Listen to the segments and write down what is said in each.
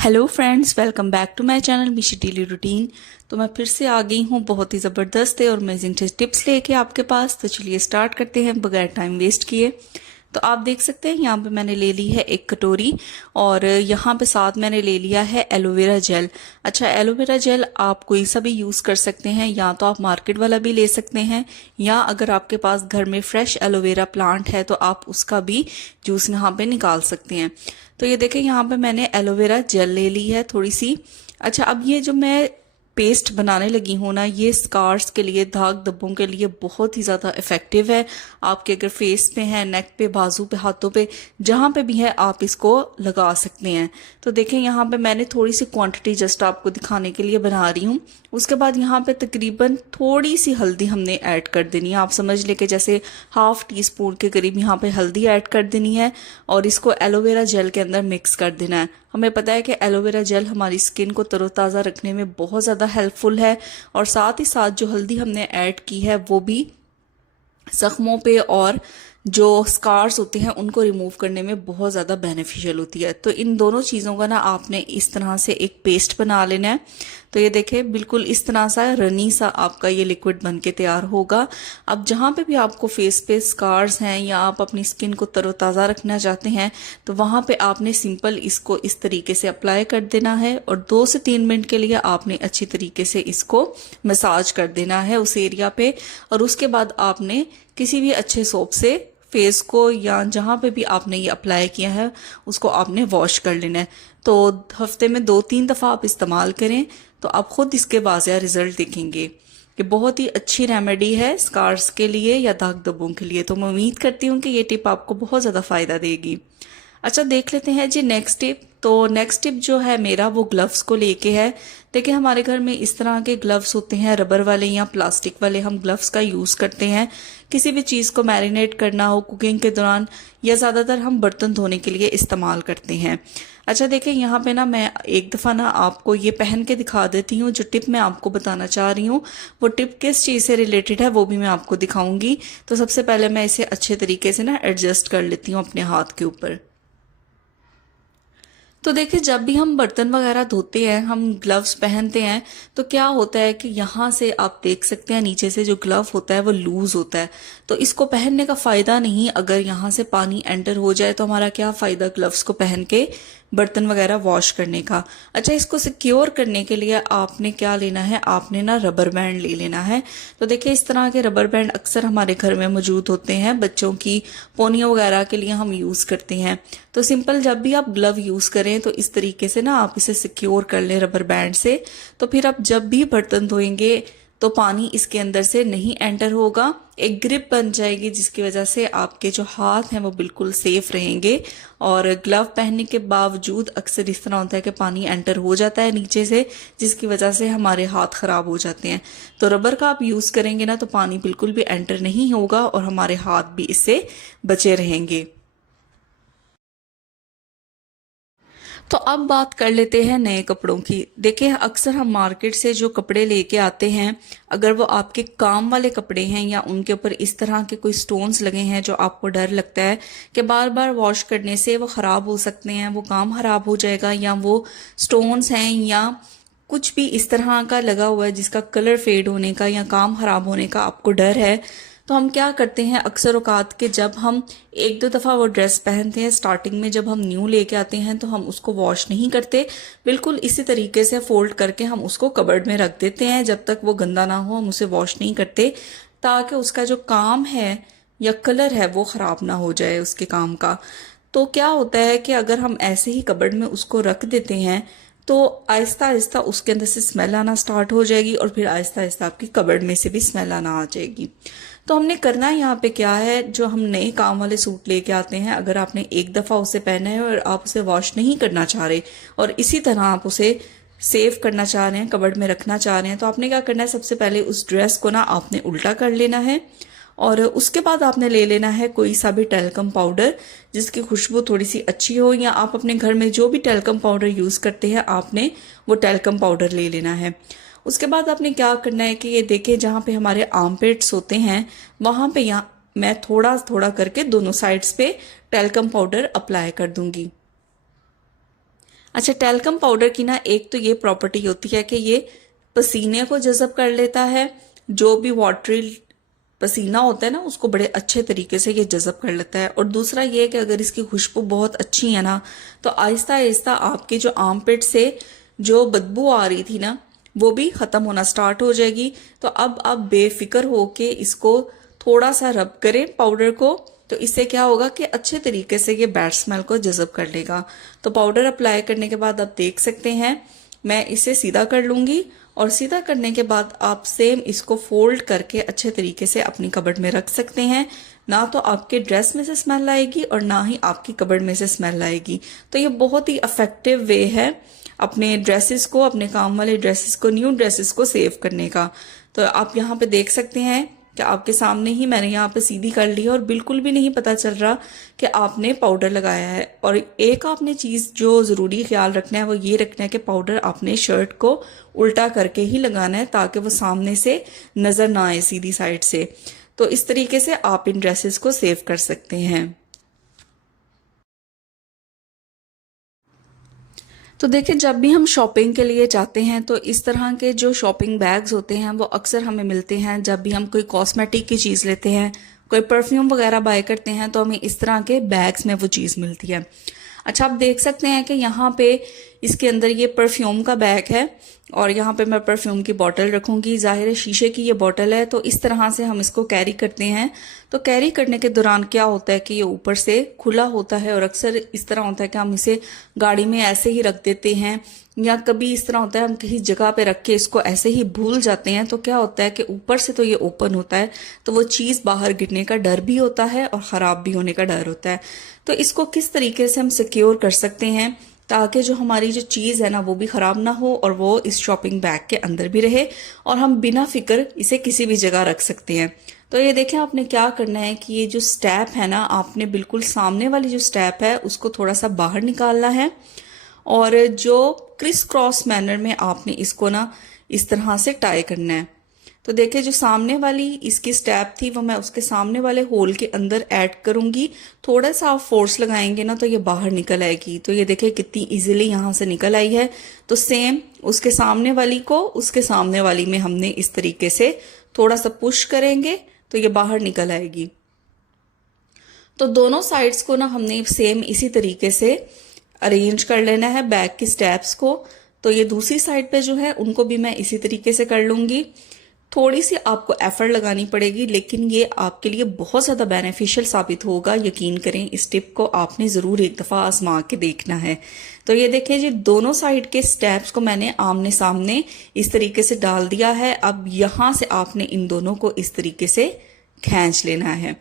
Hello friends, welcome back to my channel Mishi daily routine. तो मैं फिर से आ गई हूँ बहुत ही ज़बरदस्त और अमेजिंग टिप्स लेके आपके पास। तो चलिए स्टार्ट करते हैं बगैर टाइम वेस्ट किए। तो आप देख सकते हैं यहाँ पे मैंने ले ली है एक कटोरी और यहाँ पे साथ मैंने ले लिया है एलोवेरा जेल। अच्छा, एलोवेरा जेल आप कोई सा भी यूज़ कर सकते हैं, या तो आप मार्केट वाला भी ले सकते हैं, या अगर आपके पास घर में फ्रेश एलोवेरा प्लांट है तो आप उसका भी जूस यहाँ पे निकाल सकते हैं। तो ये देखें, यहाँ पे मैंने एलोवेरा जेल ले ली है थोड़ी सी। अच्छा, अब ये जो मैं पेस्ट बनाने लगी हूँ ना, ये स्कार्स के लिए, दाग धब्बों के लिए बहुत ही ज़्यादा इफ़ेक्टिव है। आपके अगर फेस पे है, नेक पे, बाजू पे, हाथों पे, जहाँ पे भी है आप इसको लगा सकते हैं। तो देखें, यहाँ पे मैंने थोड़ी सी क्वांटिटी जस्ट आपको दिखाने के लिए बना रही हूँ। उसके बाद यहाँ पे तकरीबन थोड़ी सी हल्दी हमने ऐड कर देनी है। आप समझ ले कि जैसे हाफ टी स्पून के करीब यहाँ पे हल्दी ऐड कर देनी है और इसको एलोवेरा जेल के अंदर मिक्स कर देना है। हमें पता है कि एलोवेरा जेल हमारी स्किन को तरोताज़ा रखने में बहुत ज़्यादा हेल्पफुल है, और साथ ही साथ जो हल्दी हमने ऐड की है वो भी जख्मों पे और जो स्कार्स होते हैं उनको रिमूव करने में बहुत ज़्यादा बेनिफिशियल होती है। तो इन दोनों चीज़ों का ना आपने इस तरह से एक पेस्ट बना लेना है। तो ये देखें, बिल्कुल इस तरह सा रनी सा आपका ये लिक्विड बन के तैयार होगा। अब जहाँ पे भी आपको फेस पे स्कार्स हैं या आप अपनी स्किन को तरोताज़ा रखना चाहते हैं, तो वहाँ पे आपने सिंपल इसको इस तरीके से अप्लाई कर देना है और 2 से 3 मिनट के लिए आपने अच्छी तरीके से इसको मसाज कर देना है उस एरिया पे। और उसके बाद आपने किसी भी अच्छे सोप से फेस को या जहाँ पे भी आपने ये अप्लाई किया है उसको आपने वॉश कर लेना है। तो हफ्ते में 2-3 दफ़ा आप इस्तेमाल करें तो आप खुद इसके वाज़िया रिजल्ट देखेंगे कि बहुत ही अच्छी रेमेडी है स्कार्स के लिए या दाग धब्बों के लिए। तो मैं उम्मीद करती हूँ कि ये टिप आपको बहुत ज़्यादा फ़ायदा देगी। अच्छा, देख लेते हैं जी नेक्स्ट टिप। तो नेक्स्ट टिप जो है मेरा वो ग्लव्स को लेके है। देखिए, हमारे घर में इस तरह के ग्लव्स होते हैं, रबर वाले या प्लास्टिक वाले। हम ग्लव्स का यूज़ करते हैं किसी भी चीज़ को मैरिनेट करना हो कुकिंग के दौरान, या ज़्यादातर हम बर्तन धोने के लिए इस्तेमाल करते हैं। अच्छा, देखिए यहाँ पे ना मैं एक दफ़ा ना आपको ये पहन के दिखा देती हूँ। जो टिप मैं आपको बताना चाह रही हूँ वो टिप किस चीज़ से रिलेटेड है वो भी मैं आपको दिखाऊंगी। तो सबसे पहले मैं इसे अच्छे तरीके से ना एडजस्ट कर लेती हूँ अपने हाथ के ऊपर। तो देखिए, जब भी हम बर्तन वगैरह धोते हैं, हम ग्लव्स पहनते हैं, तो क्या होता है कि यहाँ से आप देख सकते हैं नीचे से जो ग्लव होता है वो लूज होता है। तो इसको पहनने का फायदा नहीं, अगर यहाँ से पानी एंटर हो जाए तो हमारा क्या फायदा ग्लव्स को पहन के बर्तन वगैरह वॉश करने का। अच्छा, इसको सिक्योर करने के लिए आपने क्या लेना है, आपने ना रबर बैंड ले लेना है। तो देखिए, इस तरह के रबर बैंड अक्सर हमारे घर में मौजूद होते हैं, बच्चों की पोनियों वगैरह के लिए हम यूज़ करते हैं। तो सिंपल जब भी आप ग्लव यूज़ करें तो इस तरीके से ना आप इसे सिक्योर कर लें रबर बैंड से। तो फिर आप जब भी बर्तन धोएंगे तो पानी इसके अंदर से नहीं एंटर होगा, एक ग्रिप बन जाएगी जिसकी वजह से आपके जो हाथ हैं वो बिल्कुल सेफ रहेंगे। और ग्लव पहनने के बावजूद अक्सर इस तरह होता है कि पानी एंटर हो जाता है नीचे से, जिसकी वजह से हमारे हाथ खराब हो जाते हैं। तो रबर का आप यूज़ करेंगे ना तो पानी बिल्कुल भी एंटर नहीं होगा और हमारे हाथ भी इससे बचे रहेंगे। तो अब बात कर लेते हैं नए कपड़ों की। देखिए, अक्सर हम मार्केट से जो कपड़े लेके आते हैं, अगर वो आपके काम वाले कपड़े हैं या उनके ऊपर इस तरह के कोई स्टोन्स लगे हैं जो आपको डर लगता है कि बार बार वॉश करने से वो ख़राब हो सकते हैं, वो काम ख़राब हो जाएगा, या वो स्टोन्स हैं या कुछ भी इस तरह का लगा हुआ है जिसका कलर फेड होने का या काम खराब होने का आपको डर है, तो हम क्या करते हैं अक्सर औकात के, जब हम 1-2 दफ़ा वो ड्रेस पहनते हैं, स्टार्टिंग में जब हम न्यू लेके आते हैं तो हम उसको वॉश नहीं करते, बिल्कुल इसी तरीके से फोल्ड करके हम उसको कबर्ड में रख देते हैं। जब तक वो गंदा ना हो हम उसे वॉश नहीं करते, ताकि उसका जो काम है या कलर है वो ख़राब ना हो जाए उसके काम का। तो क्या होता है कि अगर हम ऐसे ही कबर्ड में उसको रख देते हैं तो आहिस्ता आहिस्ता उसके अंदर से स्मेल आना स्टार्ट हो जाएगी, और फिर आहिस्ता आहिस्ता आपकी कबर्ड में से भी स्मेल आना आ जाएगी। तो हमने करना यहाँ पे क्या है, जो हम नए काम वाले सूट लेके आते हैं, अगर आपने एक दफ़ा उसे पहना है और आप उसे वॉश नहीं करना चाह रहे और इसी तरह आप उसे सेव करना चाह रहे हैं, कबर्ड में रखना चाह रहे हैं, तो आपने क्या करना है, सबसे पहले उस ड्रेस को ना आपने उल्टा कर लेना है और उसके बाद आपने ले लेना है कोई सा भी टेल्कम पाउडर जिसकी खुशबू थोड़ी सी अच्छी हो, या आप अपने घर में जो भी टेल्कम पाउडर यूज़ करते हैं आपने वो टेल्कम पाउडर ले लेना है। उसके बाद आपने क्या करना है कि ये देखें, जहाँ पे हमारे आर्मपिट्स होते हैं वहाँ पे यहाँ मैं थोड़ा थोड़ा करके दोनों साइड्स पे टेल्कम पाउडर अप्लाई कर दूंगी। अच्छा, टैल्कम पाउडर की ना एक तो ये प्रॉपर्टी होती है कि ये पसीने को जज़ब कर लेता है, जो भी वाटरी पसीना होता है ना उसको बड़े अच्छे तरीके से ये जज़ब कर लेता है। और दूसरा ये कि अगर इसकी खुशबू बहुत अच्छी है ना तो आहिस्ता आहिस्ता आपके जो आर्मपिट से जो बदबू आ रही थी ना वो भी ख़त्म होना स्टार्ट हो जाएगी। तो अब आप बेफिक्र होके इसको थोड़ा सा रब करें पाउडर को, तो इससे क्या होगा कि अच्छे तरीके से ये बैड स्मेल को जज़ब कर लेगा। तो पाउडर अप्लाई करने के बाद आप देख सकते हैं मैं इसे सीधा कर लूंगी, और सीधा करने के बाद आप सेम इसको फोल्ड करके अच्छे तरीके से अपनी कबर्ड में रख सकते हैं। ना तो आपके ड्रेस में से स्मेल आएगी और ना ही आपकी कबर्ड में से स्मेल आएगी। तो ये बहुत ही इफेक्टिव वे है अपने ड्रेसेस को, अपने काम वाले ड्रेसेस को, न्यू ड्रेसेस को सेव करने का। तो आप यहाँ पे देख सकते हैं कि आपके सामने ही मैंने यहाँ पे सीधी कर ली है और बिल्कुल भी नहीं पता चल रहा कि आपने पाउडर लगाया है। और एक आपने चीज़ जो ज़रूरी ख्याल रखना है वो ये रखना है कि पाउडर आपने शर्ट को उल्टा करके ही लगाना है ताकि वो सामने से नज़र ना आए सीधी साइड से। तो इस तरीके से आप इन ड्रेसेस को सेव कर सकते हैं। तो देखिए, जब भी हम शॉपिंग के लिए जाते हैं तो इस तरह के जो शॉपिंग बैग्स होते हैं वो अक्सर हमें मिलते हैं। जब भी हम कोई कॉस्मेटिक की चीज़ लेते हैं, कोई परफ्यूम वगैरह बाय करते हैं तो हमें इस तरह के बैग्स में वो चीज़ मिलती है। अच्छा, आप देख सकते हैं कि यहाँ पे इसके अंदर ये परफ्यूम का बैग है और यहाँ पे मैं परफ्यूम की बोतल रखूंगी। जाहिर है शीशे की ये बोतल है, तो इस तरह से हम इसको कैरी करते हैं। तो कैरी करने के दौरान क्या होता है कि ये ऊपर से खुला होता है और अक्सर इस तरह होता है कि हम इसे गाड़ी में ऐसे ही रख देते हैं, या कभी इस तरह होता है हम किसी जगह पे रख के इसको ऐसे ही भूल जाते हैं। तो क्या होता है कि ऊपर से तो ये ओपन होता है तो वो चीज़ बाहर गिरने का डर भी होता है और ख़राब भी होने का डर होता है। तो इसको किस तरीके से हम सिक्योर कर सकते हैं ताकि जो हमारी जो चीज़ है ना वो भी ख़राब ना हो और वो इस शॉपिंग बैग के अंदर भी रहे और हम बिना फिक्र इसे किसी भी जगह रख सकते हैं। तो ये देखें, आपने क्या करना है कि ये जो स्टेप है ना, आपने बिल्कुल सामने वाली जो स्टेप है उसको थोड़ा सा बाहर निकालना है और जो क्रिस क्रॉस मैनर में आपने इसको ना इस तरह से टाई करना है। तो देखिए, जो सामने वाली इसकी स्टेप थी वो मैं उसके सामने वाले होल के अंदर ऐड करूंगी। थोड़ा सा आप फोर्स लगाएंगे ना तो ये बाहर निकल आएगी। तो ये देखिए कितनी इजीली यहाँ से निकल आई है। तो सेम उसके सामने वाली को उसके सामने वाली में हमने इस तरीके से थोड़ा सा पुश करेंगे तो ये बाहर निकल आएगी। तो दोनों साइड्स को ना हमने सेम इसी तरीके से अरेंज कर लेना है बैक की स्टेप्स को। तो ये दूसरी साइड पे जो है उनको भी मैं इसी तरीके से कर लूंगी। थोड़ी सी आपको एफर्ट लगानी पड़ेगी लेकिन ये आपके लिए बहुत ज़्यादा बेनिफिशियल साबित होगा। यकीन करें, इस टिप को आपने ज़रूर एक दफ़ा आजमा के देखना है। तो ये देखिए जी, दोनों साइड के स्टेप्स को मैंने आमने सामने इस तरीके से डाल दिया है। अब यहाँ से आपने इन दोनों को इस तरीके से खींच लेना है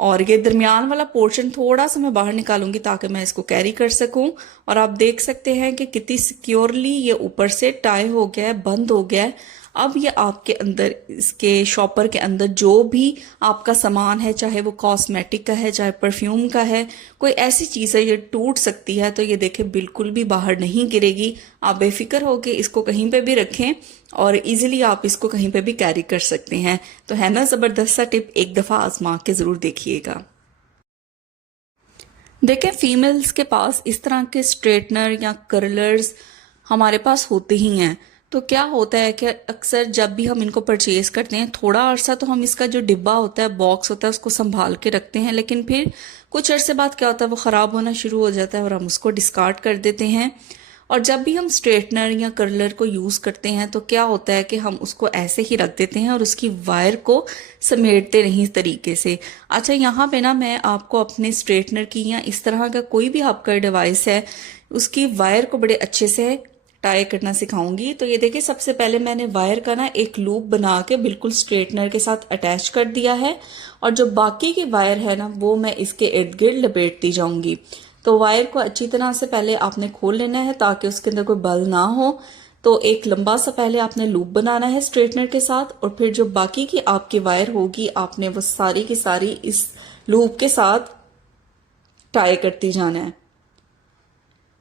और ये दरमियान वाला पोर्शन थोड़ा सा मैं बाहर निकालूंगी ताकि मैं इसको कैरी कर सकूं। और आप देख सकते हैं कि कितनी सिक्योरली ये ऊपर से टाई हो गया है, बंद हो गया है। अब ये आपके अंदर, इसके शॉपर के अंदर जो भी आपका सामान है, चाहे वो कॉस्मेटिक का है, चाहे परफ्यूम का है, कोई ऐसी चीज़ है ये टूट सकती है। तो ये देखें बिल्कुल भी बाहर नहीं गिरेगी। आप बेफिक्र होकर इसको कहीं पे भी रखें और इजीली आप इसको कहीं पे भी कैरी कर सकते हैं। तो है ना ज़बरदस्त सा टिप, एक दफ़ा आजमा के ज़रूर देखिएगा। देखें, फीमेल्स के पास इस तरह के स्ट्रेटनर या कर्लर्स हमारे पास होते ही हैं। तो क्या होता है कि अक्सर जब भी हम इनको परचेज करते हैं, थोड़ा अरसा तो हम इसका जो डिब्बा होता है, बॉक्स होता है, उसको संभाल के रखते हैं, लेकिन फिर कुछ अरसे बाद क्या होता है वो ख़राब होना शुरू हो जाता है और हम उसको डिस्कार्ड कर देते हैं। और जब भी हम स्ट्रेटनर या कर्लर को यूज़ करते हैं तो क्या होता है कि हम उसको ऐसे ही रख देते हैं और उसकी वायर को समेटते नहीं इस तरीके से। अच्छा, यहाँ पे ना मैं आपको अपने स्ट्रेटनर की या इस तरह का कोई भी आपका डिवाइस है उसकी वायर को बड़े अच्छे से टाई करना सिखाऊंगी। तो ये देखिए, सबसे पहले मैंने वायर का ना एक लूप बना के बिल्कुल स्ट्रेटनर के साथ अटैच कर दिया है और जो बाकी की वायर है ना वो मैं इसके इर्द गिर्द लपेटती जाऊंगी। तो वायर को अच्छी तरह से पहले आपने खोल लेना है ताकि उसके अंदर कोई बल ना हो। तो एक लंबा सा पहले आपने लूप बनाना है स्ट्रेटनर के साथ और फिर जो बाकी की आपकी वायर होगी आपने वो सारी की सारी इस लूप के साथ टाई करती जाना है।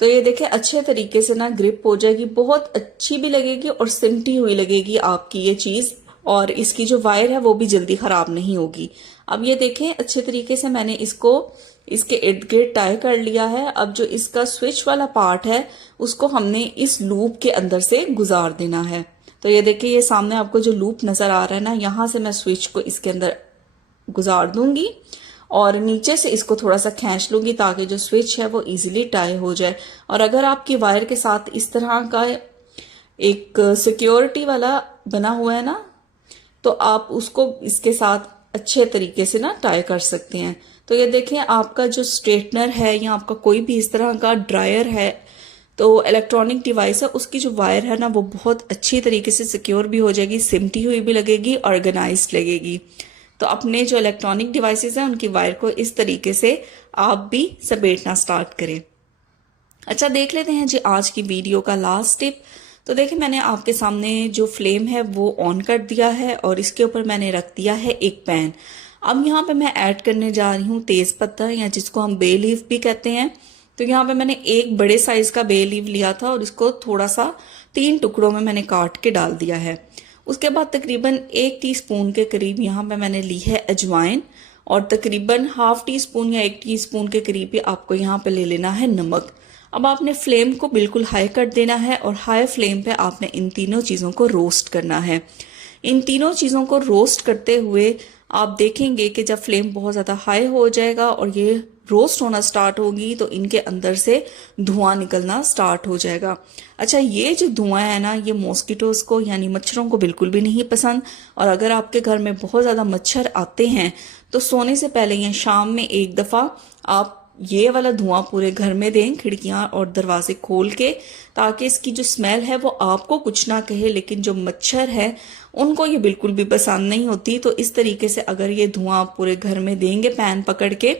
तो ये देखिए अच्छे तरीके से ना ग्रिप हो जाएगी, बहुत अच्छी भी लगेगी और सिमटी हुई लगेगी आपकी ये चीज और इसकी जो वायर है वो भी जल्दी खराब नहीं होगी। अब ये देखें अच्छे तरीके से मैंने इसको इसके इर्द गिर्द टाई कर लिया है। अब जो इसका स्विच वाला पार्ट है उसको हमने इस लूप के अंदर से गुजार देना है। तो ये देखिए, ये सामने आपको जो लूप नजर आ रहा है ना, यहाँ से मैं स्विच को इसके अंदर गुजार दूंगी और नीचे से इसको थोड़ा सा खींच लूंगी ताकि जो स्विच है वो इजीली टाई हो जाए। और अगर आपकी वायर के साथ इस तरह का एक सिक्योरिटी वाला बना हुआ है ना, तो आप उसको इसके साथ अच्छे तरीके से ना टाई कर सकते हैं। तो ये देखें, आपका जो स्ट्रेटनर है या आपका कोई भी इस तरह का ड्रायर है, तो इलेक्ट्रॉनिक डिवाइस है, उसकी जो वायर है ना वो बहुत अच्छी तरीके से सिक्योर भी हो जाएगी, सिमटी हुई भी लगेगी, ऑर्गेनाइज्ड लगेगी। तो अपने जो इलेक्ट्रॉनिक डिवाइसेस हैं उनकी वायर को इस तरीके से आप भी समेटना स्टार्ट करें। अच्छा, देख लेते हैं जी आज की वीडियो का लास्ट टिप। तो देखिए, मैंने आपके सामने जो फ्लेम है वो ऑन कर दिया है और इसके ऊपर मैंने रख दिया है एक पैन। अब यहाँ पे मैं ऐड करने जा रही हूँ तेज पत्ता, या जिसको हम बे लीफ भी कहते हैं। तो यहाँ पे मैंने एक बड़े साइज का बे लीफ लिया था और इसको थोड़ा सा 3 टुकड़ों में मैंने काट के डाल दिया है। उसके बाद तकरीबन 1 टीस्पून के करीब यहाँ पे मैंने ली है अजवाइन, और तकरीबन ½ टीस्पून या 1 टीस्पून के करीब ही आपको यहाँ पे ले लेना है नमक। अब आपने फ्लेम को बिल्कुल हाई कर देना है और हाई फ्लेम पे आपने इन तीनों चीज़ों को रोस्ट करना है। इन तीनों चीज़ों को रोस्ट करते हुए आप देखेंगे कि जब फ्लेम बहुत ज़्यादा हाई हो जाएगा और ये रोस्ट होना स्टार्ट होगी तो इनके अंदर से धुआं निकलना स्टार्ट हो जाएगा। अच्छा, ये जो धुआं है ना, ये मॉस्किटोज को यानी मच्छरों को बिल्कुल भी नहीं पसंद। और अगर आपके घर में बहुत ज़्यादा मच्छर आते हैं तो सोने से पहले या शाम में एक दफ़ा आप ये वाला धुआं पूरे घर में दें, खिड़कियां और दरवाजे खोल के, ताकि इसकी जो स्मेल है वो आपको कुछ ना कहे, लेकिन जो मच्छर है उनको ये बिल्कुल भी पसंद नहीं होती। तो इस तरीके से अगर ये धुआं आप पूरे घर में देंगे पैन पकड़ के,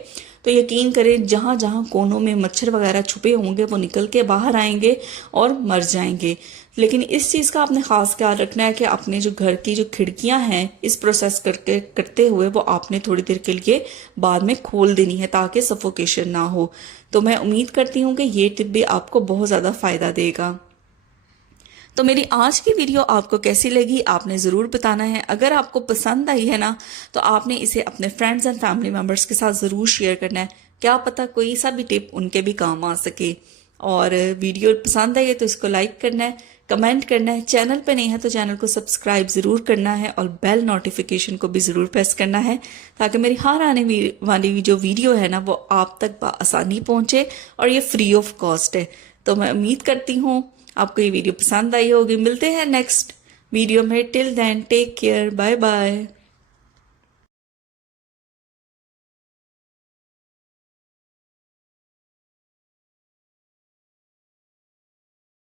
तो यकीन करें जहां जहां कोनों में मच्छर वगैरह छुपे होंगे वो निकल के बाहर आएंगे और मर जाएंगे। लेकिन इस चीज़ का आपने खास ख्याल रखना है कि अपने जो घर की जो खिड़कियां हैं इस प्रोसेस करते हुए वो आपने थोड़ी देर के लिए बाद में खोल देनी है ताकि सफोकेशन ना हो। तो मैं उम्मीद करती हूँ कि ये टिप भी आपको बहुत ज़्यादा फ़ायदा देगा। तो मेरी आज की वीडियो आपको कैसी लगी आपने ज़रूर बताना है। अगर आपको पसंद आई है ना, तो आपने इसे अपने फ्रेंड्स एंड फैमिली मेम्बर्स के साथ ज़रूर शेयर करना है। क्या पता कोई सा भी टिप उनके भी काम आ सके। और वीडियो पसंद आई है तो इसको लाइक करना है, कमेंट करना है, चैनल पे नहीं है तो चैनल को सब्सक्राइब ज़रूर करना है और बेल नोटिफिकेशन को भी ज़रूर प्रेस करना है, ताकि मेरी हर आने वाली जो वीडियो है ना वो आप तक आसानी पहुँचे और ये फ्री ऑफ कॉस्ट है। तो मैं उम्मीद करती हूँ आपको ये वीडियो पसंद आई होगी। मिलते हैं नेक्स्ट वीडियो में। Till then take care, bye bye.